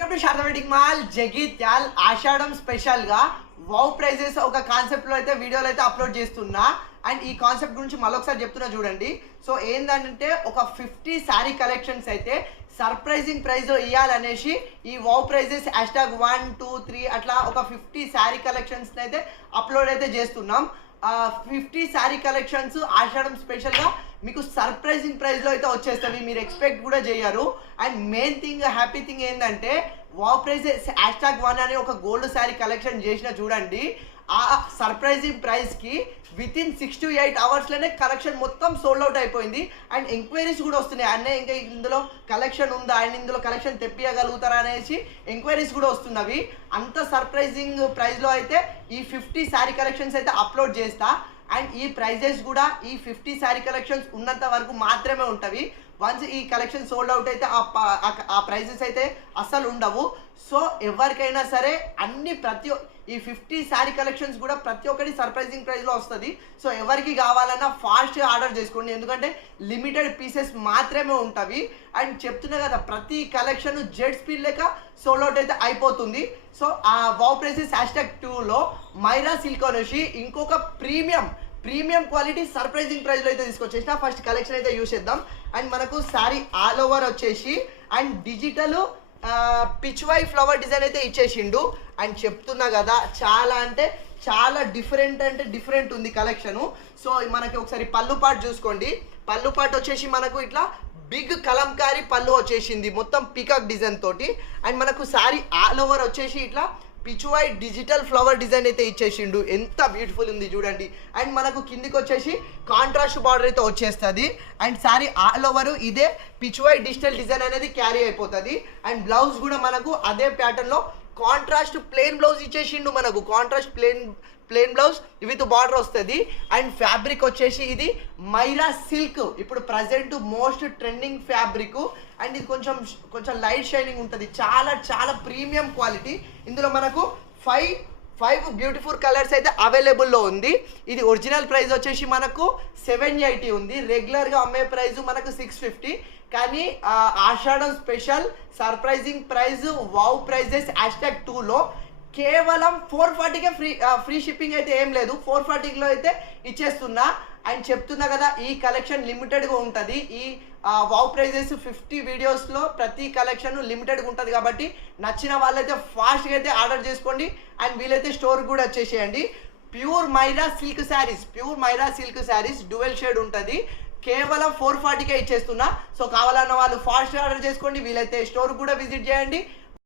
Welcome to Sharada wedding mall Jagtial. ఆషాఢం special గా wow prizes ఒక కాన్సెప్ట్ లో అయితే వీడియోలు అయితే అప్లోడ్ చేస్తున్నా. అండ్ ఈ కాన్సెప్ట్ గురించి మళ్ళొకసారి చెప్తున్నా చూడండి. సో ఏంటంటే ఒక 50 శారీ కలెక్షన్స్ అయితే సర్ప్రైజింగ్ ప్రైస్ ఇవ్వాలనేసి ఈ వావ్ ప్రైజెస్ #1 2 3 అట్లా ఒక 50 శారీ కలెక్షన్స్ అయితే అప్లోడ్ అయితే చేస్తున్నాం. 50 శారీ కలెక్షన్స్ ఆషాఢం స్పెషల్గా మీకు సర్ప్రైజింగ్ ప్రైస్లో అయితే వచ్చేస్తుంది. మీరు ఎక్స్పెక్ట్ కూడా చేయరు. And main thing happy thing ఏంటంటే వావ్ ప్రైజెస్ #1 అనే ఒక గోల్డ్ శారీ కలెక్షన్ చేసిన చూడండి. ఆ సర్ప్రైజింగ్ ప్రైస్కి వితిన్ 6 to 8 అవర్స్లోనే కలెక్షన్ మొత్తం సోల్డ్ అవుట్ అయిపోయింది. అండ్ ఎంక్వైరీస్ కూడా వస్తున్నాయి. అన్నీ ఇంకా ఇందులో కలెక్షన్ ఉందా అండ్ ఇందులో కలెక్షన్ తెప్పియగలుగుతారా అనేసి ఎంక్వైరీస్ కూడా వస్తున్నవి. అంత సర్ప్రైజింగ్ ప్రైస్లో అయితే ఈ 50 శారీ కలెక్షన్స్ అయితే అప్లోడ్ చేస్తా. అండ్ ఈ ప్రైజెస్ కూడా ఈ 50 శారీ కలెక్షన్స్ ఉన్నంత వరకు మాత్రమే ఉంటవి. వన్స్ ఈ కలెక్షన్ సోల్డ్ అవుట్ అయితే ఆ ప్రైజెస్ అయితే అస్సలు ఉండవు. సో ఎవరికైనా సరే ఈ 50 శారీ కలెక్షన్స్ కూడా ప్రతి ఒక్కటి సర్ప్రైజింగ్ ప్రైస్లో వస్తుంది. సో ఎవరికి కావాలన్నా ఫాస్ట్గా ఆర్డర్ చేసుకోండి, ఎందుకంటే లిమిటెడ్ పీసెస్ మాత్రమే ఉంటవి. అండ్ చెప్తున్నా కదా, ప్రతి కలెక్షన్ జెట్ స్పీడ్ లేక సోల్డ్ అవుట్ అయితే అయిపోతుంది. సో ఆ వావ్ ప్రైసెస్ #2లో మైరా సిల్క్ అనేసి ఇంకొక ప్రీమియం క్వాలిటీ సర్ప్రైజింగ్ ప్రైస్లో అయితే తీసుకొచ్చేసిన. ఫస్ట్ కలెక్షన్ అయితే యూస్ చేద్దాం. అండ్ మనకు శారీ ఆల్ ఓవర్ వచ్చేసి and digital Pichwai flower design అయితే ఇచ్చేసిండు. అండ్ చెప్తున్నా కదా, చాలా అంటే చాలా డిఫరెంట్ ఉంది కలెక్షను. సో మనకి ఒకసారి పళ్ళు పాటు చూసుకోండి. పళ్ళు పాటు వచ్చేసి మనకు ఇట్లా బిగ్ కలంకారీ పళ్ళు వచ్చేసింది మొత్తం పీకాక్ డిజైన్ తోటి. అండ్ మనకు శారీ ఆల్ ఓవర్ వచ్చేసి ఇట్లా పిచ్వై డిజిటల్ ఫ్లవర్ డిజైన్ అయితే ఇచ్చేసిండు. ఎంత బ్యూటిఫుల్ ఉంది చూడండి. అండ్ మనకు కిందికి వచ్చేసి కాంట్రాస్ట్ బార్డర్ అయితే వచ్చేస్తుంది. అండ్ శారీ ఆల్ ఓవర్ ఇదే పిచ్వై డిజిటల్ డిజైన్ అనేది క్యారీ అయిపోతుంది. అండ్ బ్లౌజ్ కూడా మనకు అదే ప్యాటర్న్లో కాంట్రాస్ట్ ప్లెయిన్ బ్లౌజ్ ఇచ్చేసిండు. మనకు contrast plain blouse with border వస్తుంది. అండ్ ఫ్యాబ్రిక్ వచ్చేసి ఇది మైరా సిల్క్, ఇప్పుడు present most trending fabric. And ఇది కొంచెం లైట్ షైనింగ్ ఉంటుంది. చాలా ప్రీమియం క్వాలిటీ. ఇందులో మనకు ఫైవ్ బ్యూటిఫుల్ కలర్స్ అయితే అవైలబుల్లో ఉంది. ఇది ఒరిజినల్ ప్రైస్ వచ్చేసి మనకు 780 ఉంది. రెగ్యులర్గా అమ్మే ప్రైస్ మనకు 650. కానీ Ashadham special surprising price wow prizes #2లో కేవలం 440కే ఫ్రీ షిప్పింగ్ అయితే ఏం లేదు, 440లో అయితే ఇచ్చేస్తున్నా. అండ్ చెప్తున్నా కదా, ఈ కలెక్షన్ లిమిటెడ్గా ఉంటుంది. ఈ వావ్ ప్రైజెస్ 50 వీడియోస్లో ప్రతి కలెక్షన్ లిమిటెడ్గా ఉంటుంది. కాబట్టి నచ్చిన వాళ్ళైతే ఫాస్ట్గా అయితే ఆర్డర్ చేసుకోండి. అండ్ వీలైతే స్టోర్ కూడా వచ్చేసేయండి. ప్యూర్ మైరా సిల్క్ శారీస్ డ్యూయల్ షేడ్ ఉంటుంది. కేవలం 440కే ఇచ్చేస్తున్నా. సో కావాలన్న వాళ్ళు ఫాస్ట్గా ఆర్డర్ చేసుకోండి. వీలైతే స్టోర్ కూడా విజిట్ చేయండి.